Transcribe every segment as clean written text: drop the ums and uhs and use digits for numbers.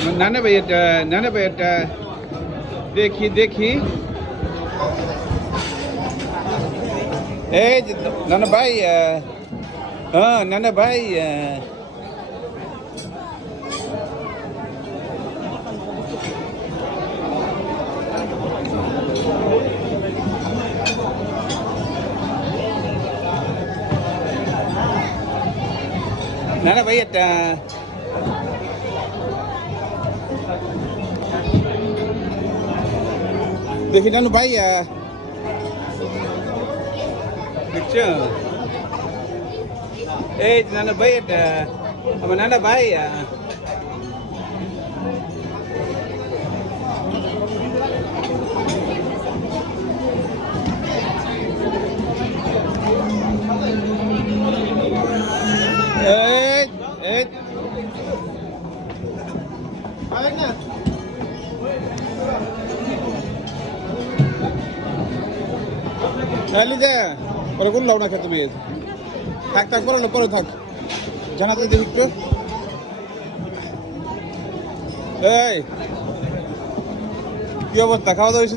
নানা ভাই এটা দেখি দেখি এই যে নানা ভাই হ্যাঁ নানা ভাই নানা ভাই এটা দেখি নানু ভাই দেখছো এই নানা ভাই এটা আমার নানা ভাই এই না দে পরে করলাও না তুমি থাক থাক পরে থাক জানাতে দেখি একটু এই কি অবস্থা খাওয়া দাওয়া হয়েছে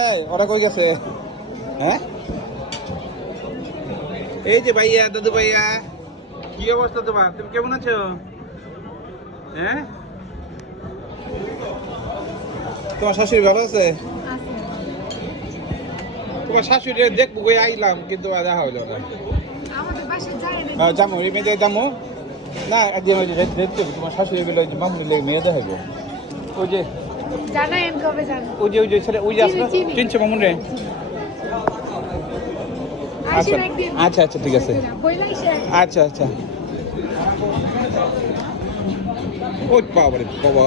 এই ওরা কই গেছে হ্যাঁ এই যে ভাইয়া দাদু ভাইয়া কি অবস্থা তোমার তুমি কেমন আছো হ্যাঁ তোমার শাশুড়ি ভালো আছে তোমার শাশুড়ি দেখবো কই আইলাম কিন্তু দেখা হইল না যাবো মেয়েদের যাবো না একদিন ওই যে দেখতে তোমার শাশুড়ি বলে ওই যে মামুনি লেগে মেয়ে দেখাবো ওই যে ওই যে ছেলে ওই যে আসলো চিনছো মামুন রে আচ্ছা আচ্ছা ঠিক আছে আচ্ছা আচ্ছা ওই বাবা রে বাবা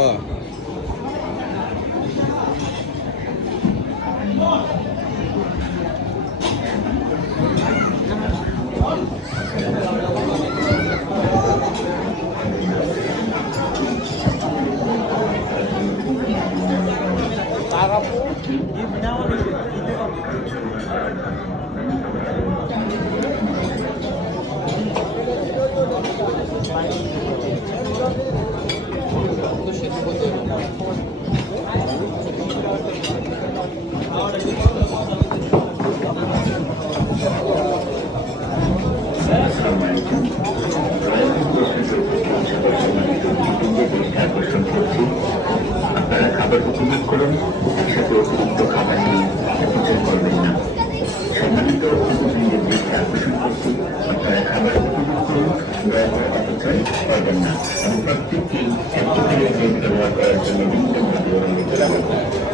আপনারা খাবার উপভোগ করুন সাথে অতিরিক্ত খাবার নিয়ে অপচয় করবেন না সম্মানিত অতিথিদের দৃষ্টি আকর্ষণ করছি আপনারা খাবার উপভোগ করুন দয়া করে অপচয় করবেন না এবং প্রত্যেকটি একটি করে প্লেট ব্যবহার করার জন্য বিনীতভাবে অনুরোধ জানাবো